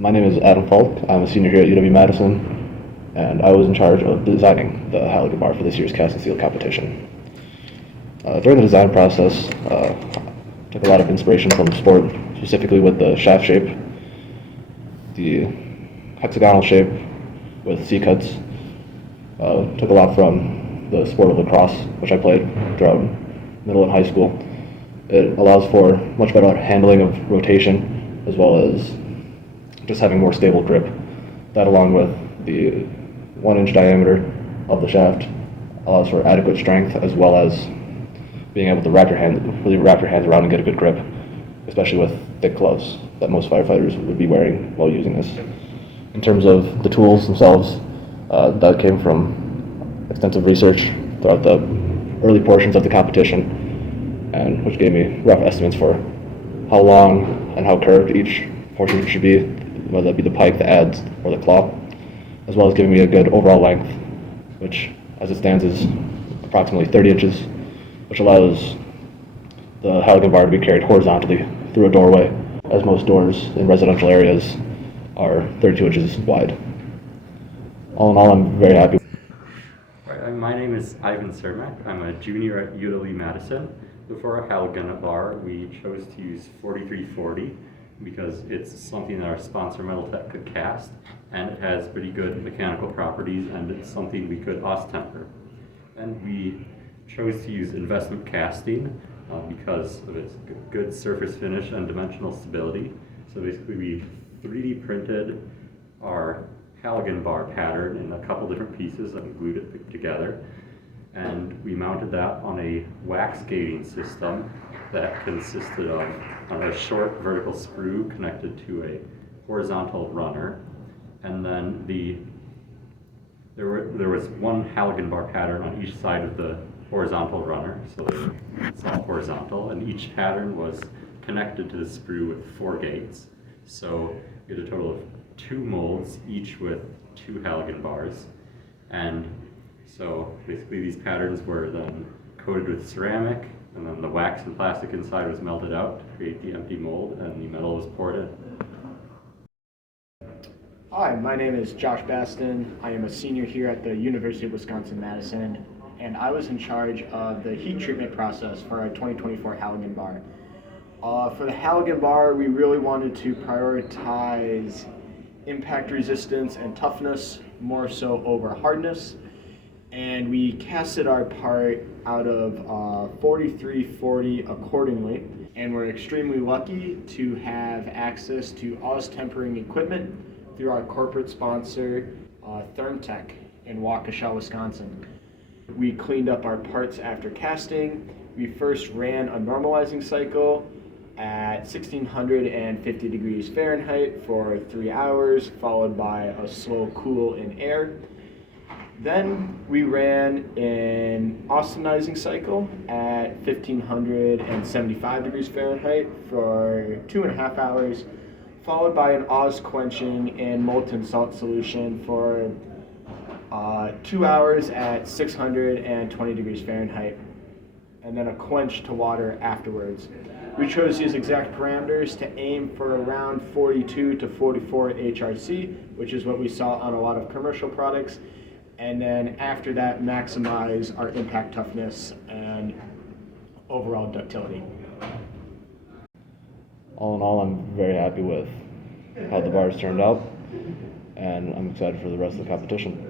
My name is Adam Falk. I'm a senior here at UW-Madison, and I was in charge of designing the Halligan bar for this year's cast and seal competition. During the design process, took a lot of inspiration from sport, specifically with the shaft shape, the hexagonal shape with C-cuts. Took a lot from the sport of lacrosse, which I played throughout middle and high school. It allows for much better handling of rotation, as well as just having more stable grip. That, along with the 1-inch diameter of the shaft, allows for adequate strength, as well as being able to really wrap your hands around and get a good grip, especially with thick gloves that most firefighters would be wearing while using this. In terms of the tools themselves, that came from extensive research throughout the early portions of the competition, and which gave me rough estimates for how long and how curved each portion should be, whether that be the pike, the adze, or the claw, as well as giving me a good overall length, which, as it stands, is approximately 30 inches, which allows the Halligan bar to be carried horizontally through a doorway, as most doors in residential areas are 32 inches wide. All in all, I'm very happy. Right, my name is Ivan Cermak. I'm a junior at UW-Madison. Before our Halligan bar, we chose to use 4340 because it's something that our sponsor Metaltech could cast, and it has pretty good mechanical properties, and it's something we could temper. And we chose to use investment casting because of its good surface finish and dimensional stability. So basically we 3D printed our Halligan bar pattern in a couple different pieces and glued it together. And we mounted that on a wax gating system that consisted of a short vertical screw connected to a horizontal runner. And then there was one Halligan bar pattern on each side of the horizontal runner, so it's all horizontal, and each pattern was connected to the screw with 4 gates. So we had a total of 2 molds, each with 2 Halligan bars. And so basically these patterns were then coated with ceramic, and then the wax and plastic inside was melted out to create the empty mold, and the metal was poured in. Hi, my name is Josh Baston. I am a senior here at the University of Wisconsin-Madison, and I was in charge of the heat treatment process for our 2024 Halligan bar. For the Halligan bar, we really wanted to prioritize impact resistance and toughness more so over hardness, and we casted our part out of 4340 accordingly, and we're extremely lucky to have access to Oz tempering equipment through our corporate sponsor, Thermtech in Waukesha, Wisconsin. We cleaned up our parts after casting. We first ran a normalizing cycle at 1650 degrees Fahrenheit for 3 hours, followed by a slow cool in air. Then we ran an austenizing cycle at 1575 degrees Fahrenheit for 2.5 hours, followed by an Oz quenching in molten salt solution for 2 hours at 620 degrees Fahrenheit, and then a quench to water afterwards. We chose these exact parameters to aim for around 42 to 44 HRC, which is what we saw on a lot of commercial products, and then after that maximize our impact toughness and overall ductility. All in all, I'm very happy with how the bars turned out, and I'm excited for the rest of the competition.